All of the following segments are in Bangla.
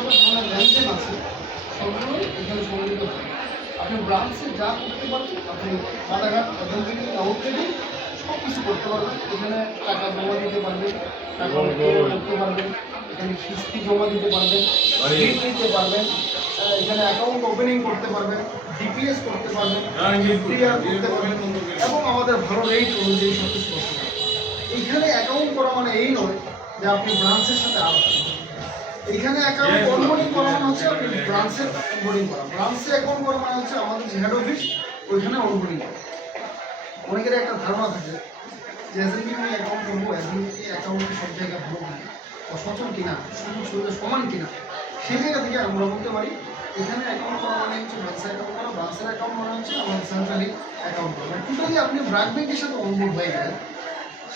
যত ধরনের লেনদেন আছে সবগুলোই এখানে সম্মিলিত হয়। আপনি ব্রাঞ্চে যা করতে পারবেন, আপনি বাদাঘাট এজেন্সি আউটলেটে সব কিছু করতে পারবেন। এখানে টাকা জমা দিতে পারবেন, টাকা করতে পারবেন, এখানে কিস্তি জমা দিতে পারবেন, ঋণ নিতে পারবেন, এখানে অ্যাকাউন্ট ওপেনিং করতে পারবেন, ডিপিএস করতে পারবেন, এফডিআর করতে পারবেন এবং আমাদের ভালো রেট অনুযায়ী সব কিছু করতে পারবেন। এইখানে অ্যাকাউন্ট করা মানে এই নয় যে আপনি ব্রাঞ্চের সাথে আলাদা। এইখানে অ্যাকাউন্ট অনবোর্ডিং করা মানে হচ্ছে আপনি ব্রাঞ্চের অনবোর্ডিং করা। ব্রাঞ্চে অ্যাকাউন্ট করা মানে হচ্ছে আমাদের যে হেড অফিস ওইখানে অনবোর্ডিং করা। অনেকের একটা ধারণা থাকে যে এসএনবি নিয়ে অ্যাকাউন্ট করবো, এসএনবি অ্যাকাউন্টে সব জায়গায় ভালো কিনা, অসচল কিনা, সুযোগ সুবিধা সমান কিনা, সেই জায়গা থেকে আমরা বলতে পারি এখানে অ্যাকাউন্ট করা মানে হচ্ছে ব্রাঞ্চের অ্যাকাউন্ট করা, ব্রাঞ্চের অ্যাকাউন্ট মানে হচ্ছে আমাদের সেন্ট্রালি অ্যাকাউন্ট করা। মানে টোটালি আপনি ব্র্যাক ব্যাংকের সাথে অনবোর্ড হয়ে গেলেন।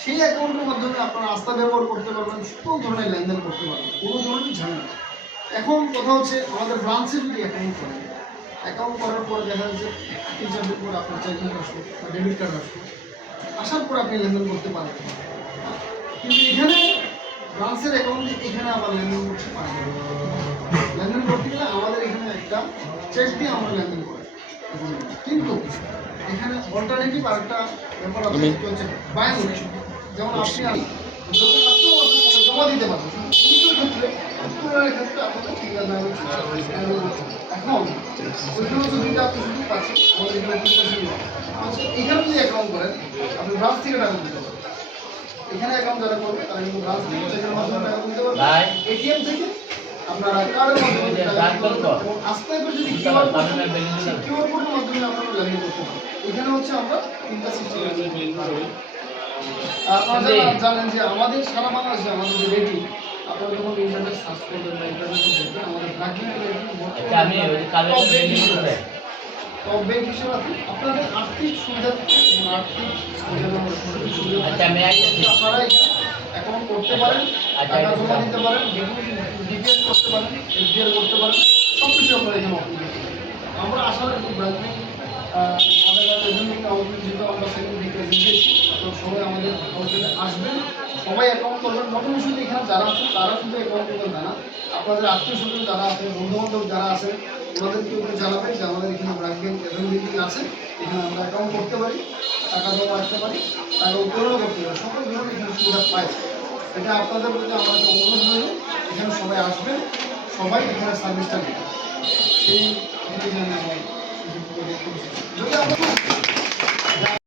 সেই অ্যাকাউন্টের মাধ্যমে আপনারা আস্থা ব্যবহার করতে পারবেন, সকল ধরনের লেনদেন করতে পারবেন, কোনো ধরনের ঝামেলা। এখন কথা হচ্ছে আমাদের ব্রাঞ্চে যদি অ্যাকাউন্ট করেন, অ্যাকাউন্ট করার পর দেখা যাচ্ছে 3-4 দিন পর আপনার চেকিং আসলো বা ডেবিট কার্ড আসলো, আসার পর আপনি লেনদেন করতে পারবেন। কিন্তু এখানে ব্রাঞ্চের অ্যাকাউন্ট এখানে আবার লেনদেন করতে পারবেন। লেনদেন করতে গেলে আমাদের এখানে একটা চেক দিয়ে আমরা লেনদেন করি। কিন্তু এখানে অল্টারনেটিভ আরেকটা ব্যাপার আছে, হচ্ছে বায়ান হচ্ছে। যেমন আপনি জমা দিতে পারবেন, ক্ষেত্রে আপনাদের ঠিকাদার এখন ওইখানে যদি আপনি সুযোগ পাচ্ছেন আমাদের এখানে যদি অ্যাকাউন্ট করেন আপনি ব্রাঞ্চ থেকে টাকা দিতে পারবেন। এখানে অ্যাকাউন্ট যারা করবে তারা কিন্তু ব্রাঞ্চ থেকে চেকের মাধ্যমে টাকা দিতে পারবে, এটিএম থেকে আপনারা কার্ডের মাধ্যমে টাকা দিতে পারবেন এবং আস্তে করে যদি কিউআর কোডের মাধ্যমে আপনারা লেনদেন করতে পারবেন। এখানে হচ্ছে আমরা তিনটা সিস্টেম আপনারা জানেন যে আমাদের সারা বাংলাদেশে আমাদের যে রেটিং, আপনারা যখন ইন্টারনেট সার্চ করবেন বা ইন্টারনেটে দেখবেন আমাদের ব্র্যাক ব্যাংকের টপ ব্যাংক হিসেবে আছে। আপনাদের আর্থিক সুবিধা আর্থিক সুবিধা আপনারা অ্যাকাউন্ট করতে পারেন, টাকা জমা দিতে পারেন, ডিপিএস করতে পারেন, এফডিআর করতে পারেন, সব কিছু আপনারা এখানে অফার করতে পারেন। আমরা আশা রাখি ব্র্যাক ব্যাংক আমাদের এজেন্সি আউটলেট যেহেতু আমরা সেকেন্ড দিকে দিয়েছি, তো সবাই আমাদের আউটলেটে আসবেন, সবাই অ্যাকাউন্ট করবেন। নতুন শুধু এখানে যারা আছেন তারা শুধু অ্যাকাউন্ট করবেন না, আপনাদের আত্মীয় স্বজন যারা আছেন, বন্ধুবান্ধব যারা আছেন ওনাদেরকে একটু জানাবেন যে আমাদের এখানে ব্র্যাক ব্যাংক এজেন্সি আছে, এখানে আমরা অ্যাকাউন্ট করতে পারি, টাকা জমা রাখতে পারি, টাকা উত্তোলনও করতে পারি, সকল ধরনের এখানে সুবিধা পাই। এটা আপনাদের প্রতি আমার একটা অনুরোধ রইল, এখানে সবাই আসবেন, সবাই এখানে সার্ভিসটা নেবেন। সেই যদি আমরা